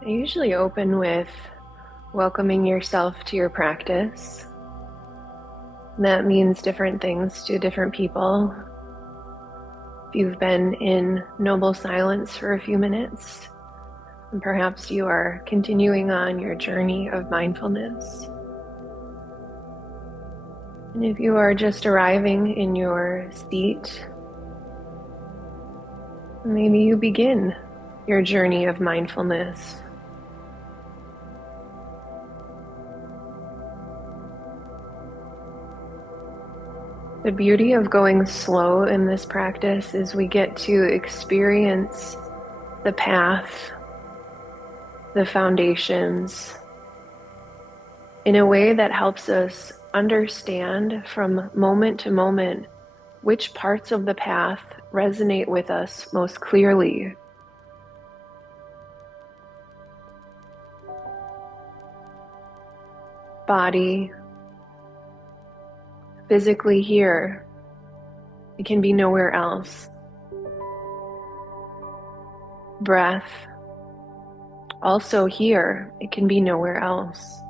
I usually open with welcoming yourself to your practice. That means different things to different people. If you've been in noble silence for a few minutes, and perhaps you are continuing on your journey of mindfulness. And if you are just arriving in your seat, maybe you begin your journey of mindfulness. The beauty of going slow in this practice is we get to experience the path, the foundations, in a way that helps us understand from moment to moment which parts of the path resonate with us most clearly. Body, physically here, it can be nowhere else. Breath, also here, it can be nowhere else.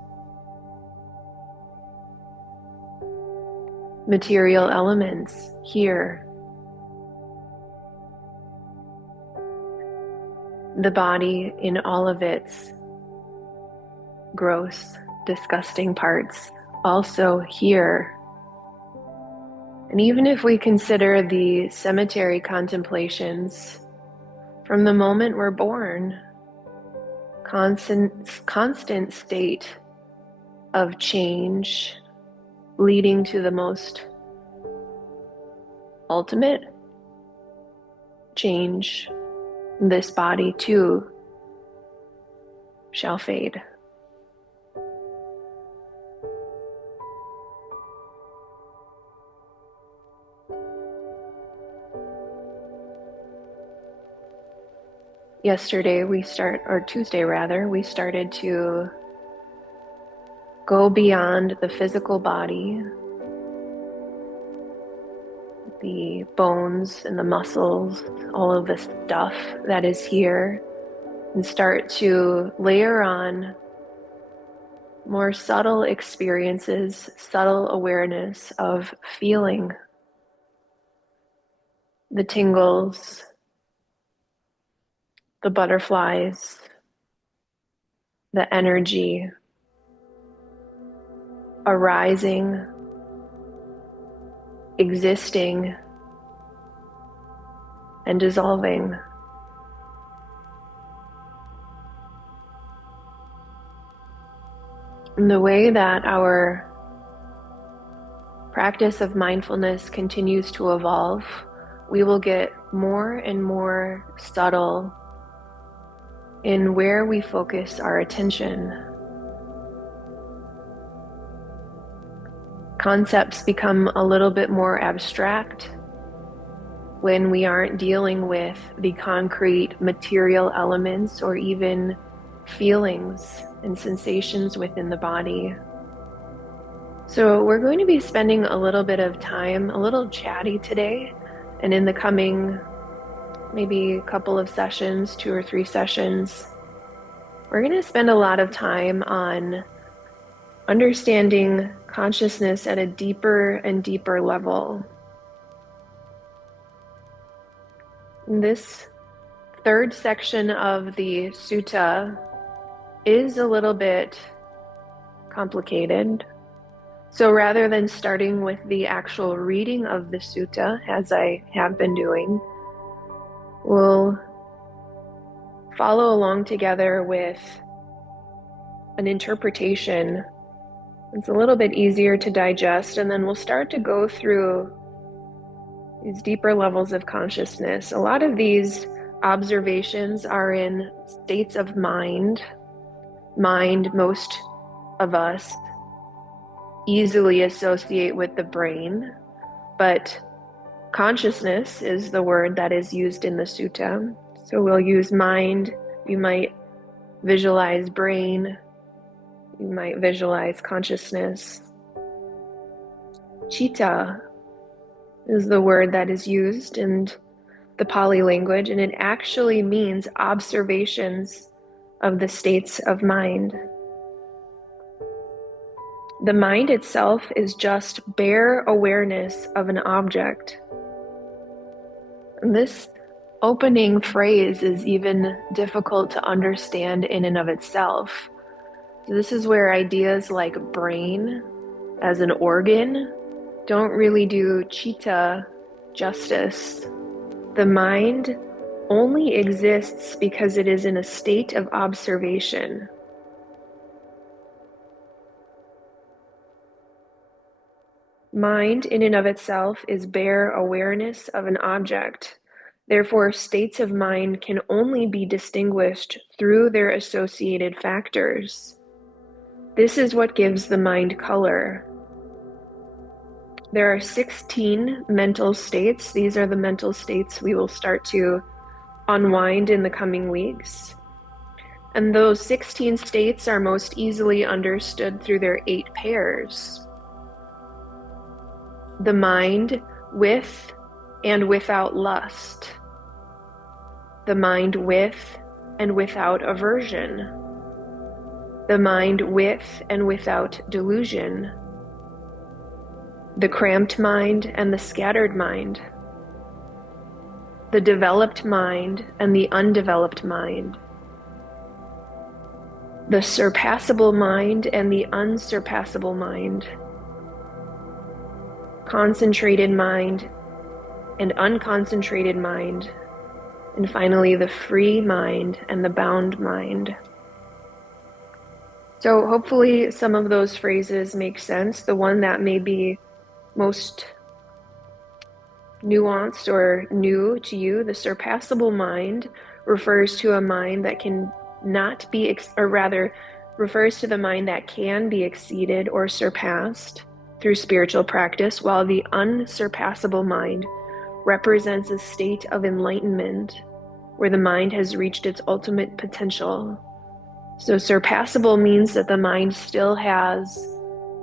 Material elements, here. The body in all of its gross, disgusting parts, also here. And even if we consider the cemetery contemplations, from the moment we're born, constant state of change, leading to the most ultimate change, this body too shall fade. Yesterday Tuesday rather, we started to go beyond the physical body, the bones and the muscles, all of the stuff that is here, and start to layer on more subtle experiences, subtle awareness of feeling the tingles, the butterflies, the energy arising, existing, and dissolving. And the way that our practice of mindfulness continues to evolve, we will get more and more subtle in where we focus our attention. Concepts become a little bit more abstract when we aren't dealing with the concrete material elements or even feelings and sensations within the body. So we're going to be spending a little bit of time, a little chatty today, and in the coming maybe a couple of sessions, 2 or 3 sessions, we're going to spend a lot of time on understanding consciousness at a deeper and deeper level. This third section of the Sutta is a little bit complicated. So rather than starting with the actual reading of the Sutta, as I have been doing, we'll follow along together with an interpretation. It's a little bit easier to digest, and then we'll start to go through these deeper levels of consciousness. A lot of these observations are in states of mind. Most of us easily associate with the brain, but consciousness is the word that is used in the sutta. So we'll use mind. You might visualize brain. You might visualize consciousness. Citta is the word that is used in the Pali language, and it actually means observations of the states of mind. The mind itself is just bare awareness of an object. And this opening phrase is even difficult to understand in and of itself. This is where ideas like brain as an organ don't really do citta justice. The mind only exists because it is in a state of observation. Mind in and of itself is bare awareness of an object. Therefore, states of mind can only be distinguished through their associated factors. This is what gives the mind color. There are 16 mental states. These are the mental states we will start to unwind in the coming weeks. And those 16 states are most easily understood through their 8 pairs. The mind with and without lust. The mind with and without aversion. The mind with and without delusion. The cramped mind and the scattered mind. The developed mind and the undeveloped mind. The surpassable mind and the unsurpassable mind. Concentrated mind and unconcentrated mind. And finally, the free mind and the bound mind. So hopefully some of those phrases make sense. The one that may be most nuanced or new to you, the surpassable mind, refers to a mind that can not be, or rather, refers to the mind that can be exceeded or surpassed through spiritual practice, while the unsurpassable mind represents a state of enlightenment where the mind has reached its ultimate potential. So surpassable means that the mind still has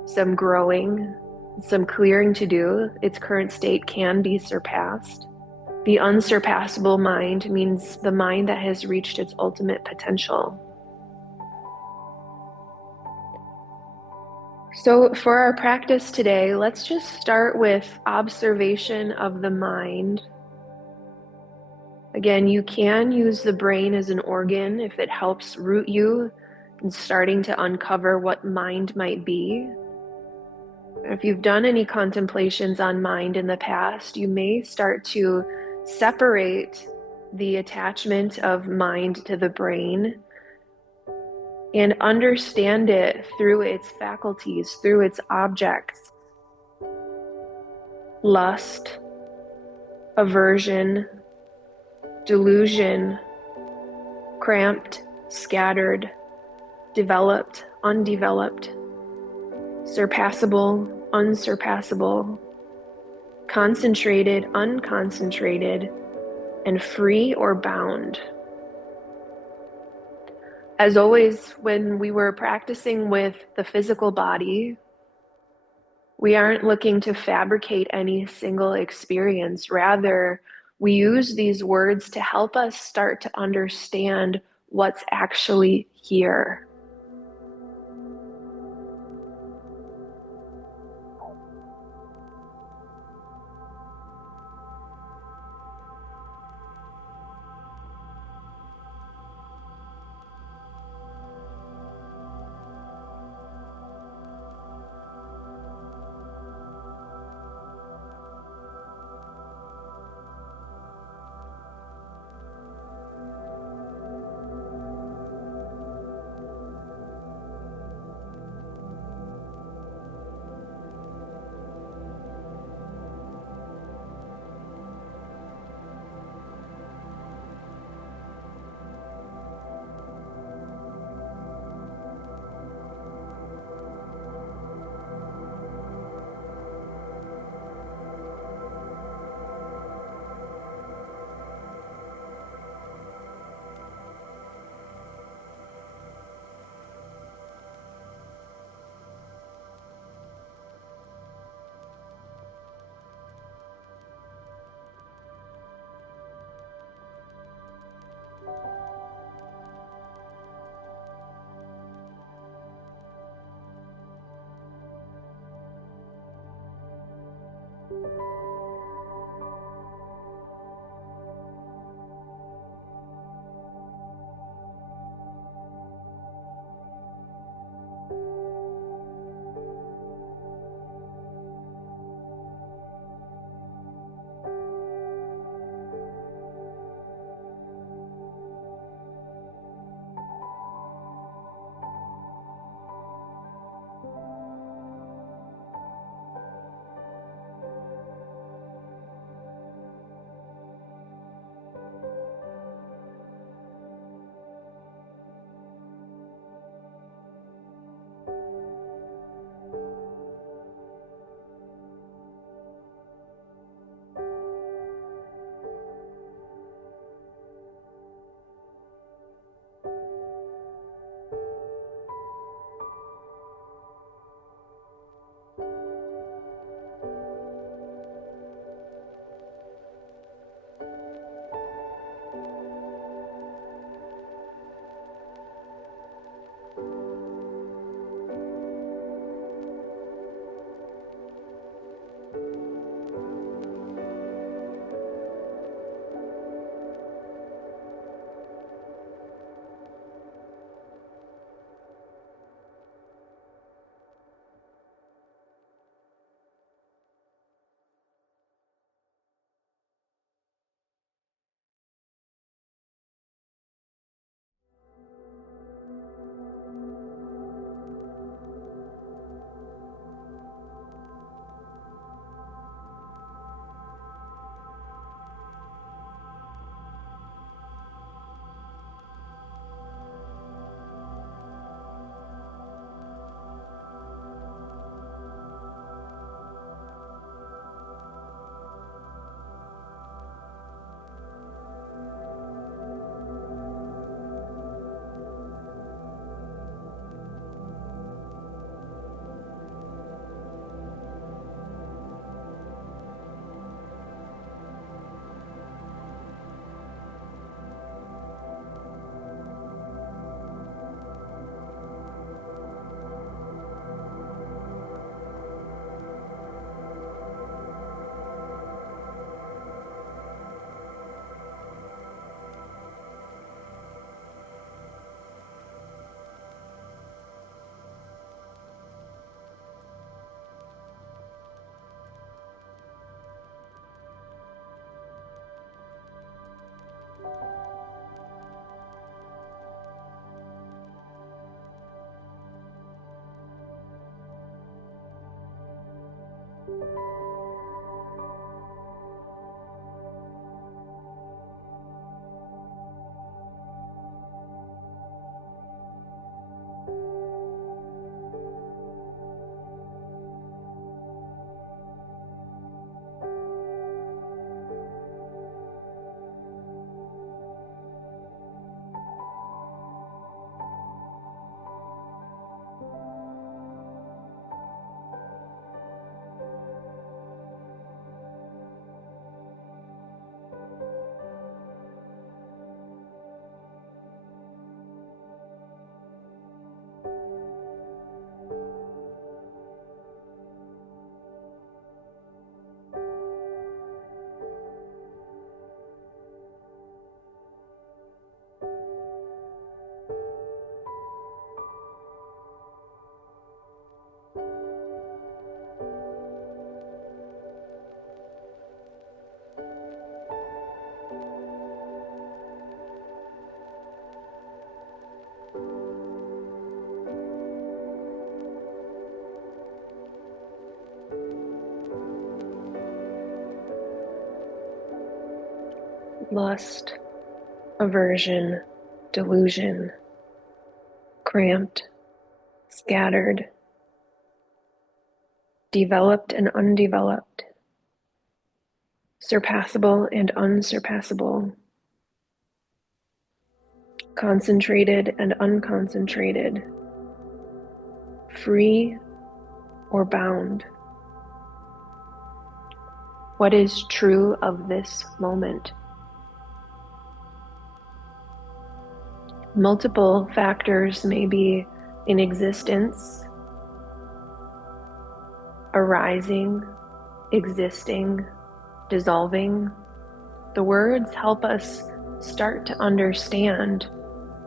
some growing, some clearing to do. Its current state can be surpassed. The unsurpassable mind means the mind that has reached its ultimate potential. So for our practice today, let's just start with observation of the mind. Again, you can use the brain as an organ if it helps root you in starting to uncover what mind might be. If you've done any contemplations on mind in the past, you may start to separate the attachment of mind to the brain and understand it through its faculties, through its objects. Lust, aversion, delusion, cramped, scattered, developed, undeveloped, surpassable, unsurpassable, concentrated, unconcentrated, and free or bound. As always, when we were practicing with the physical body, we aren't looking to fabricate any single experience. Rather, we use these words to help us start to understand what's actually here. lust, aversion, delusion, cramped, scattered, developed and undeveloped, surpassable and unsurpassable, concentrated and unconcentrated, free or bound. What is true of this moment? Multiple factors may be in existence, arising, existing, dissolving. The words help us start to understand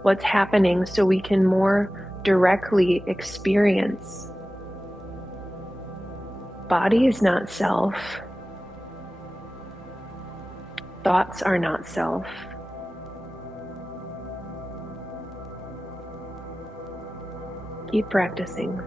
what's happening so we can more directly experience. Body is not self. Thoughts are not self. Keep practicing.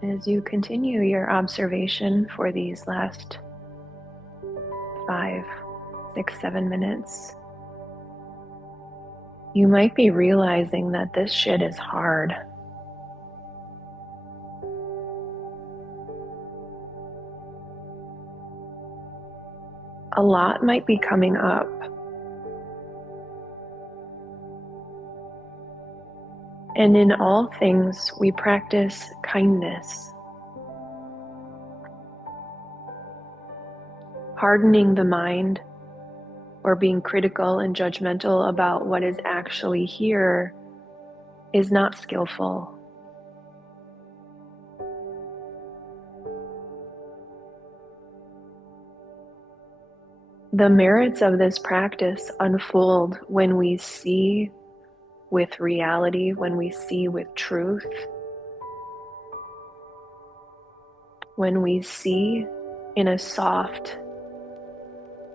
As you continue your observation for these last 5, 6, 7 minutes, you might be realizing that this shit is hard. A lot might be coming up. And in all things, we practice kindness, hardening the mind or being critical and judgmental about what is actually here is not skillful. The merits of this practice unfold when we see with reality, when we see with truth, when we see in a soft,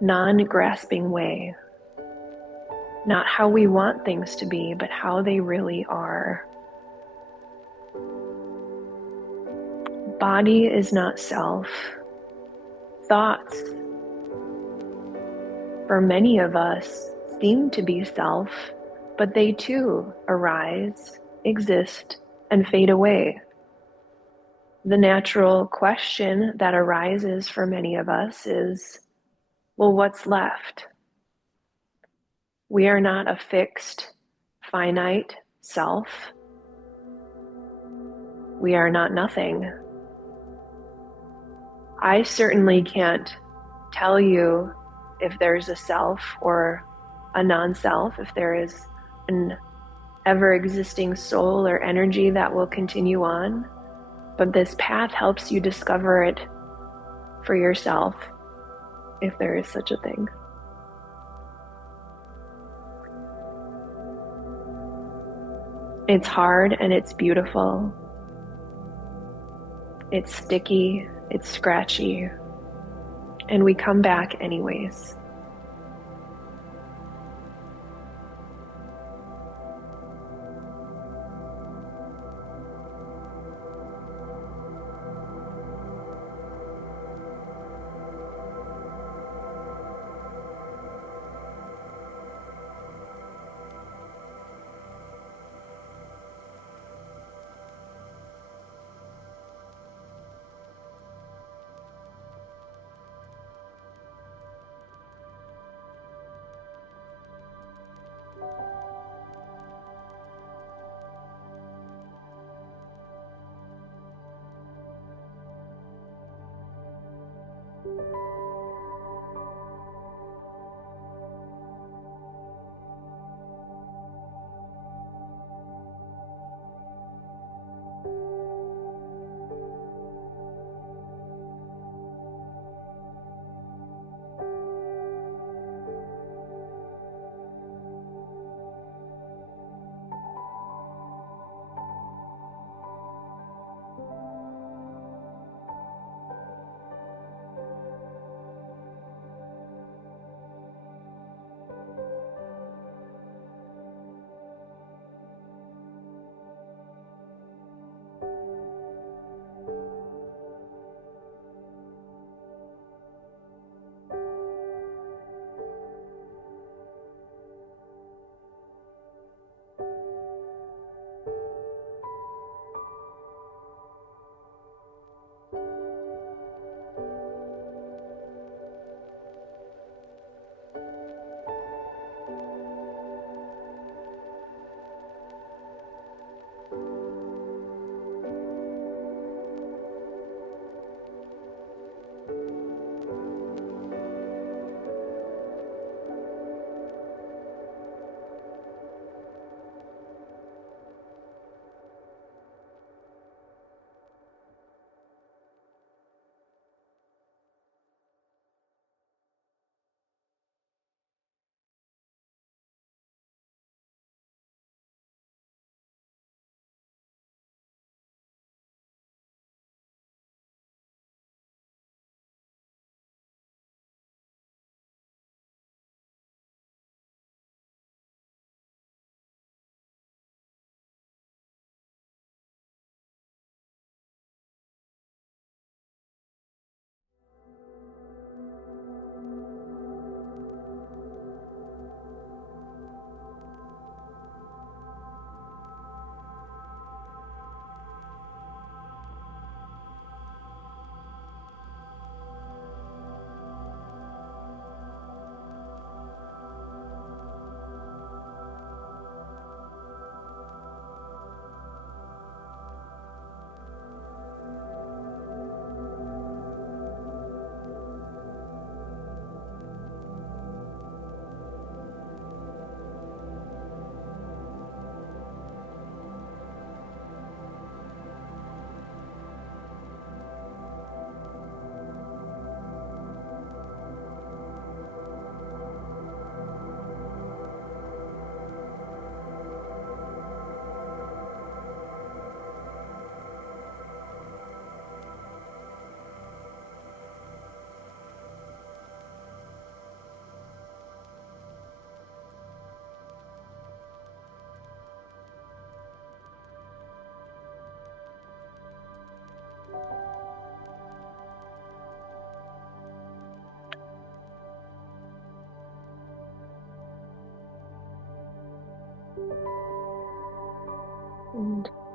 non-grasping way, not how we want things to be, but how they really are. Body is not self. Thoughts, for many of us, seem to be self, but they too arise, exist, and fade away. The natural question that arises for many of us is, well, what's left? We are not a fixed, finite self. We are not nothing. I certainly can't tell you if there's a self or a non-self, if there is an ever-existing soul or energy that will continue on. But this path helps you discover it for yourself, if there is such a thing. It's hard and it's beautiful. It's sticky, it's scratchy, and we come back anyways.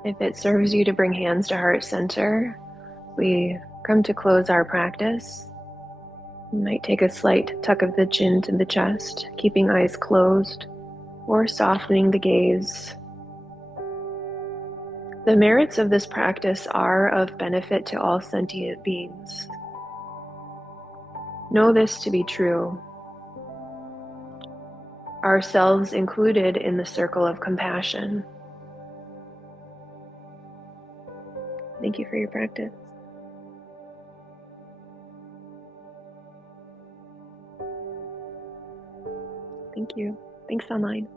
If it serves you to bring hands to heart center, we come to close our practice. You might take a slight tuck of the chin to the chest, keeping eyes closed or softening the gaze. The merits of this practice are of benefit to all sentient beings. Know this to be true, ourselves included in the circle of compassion. Thank you for your practice. Thank you. Thanks online.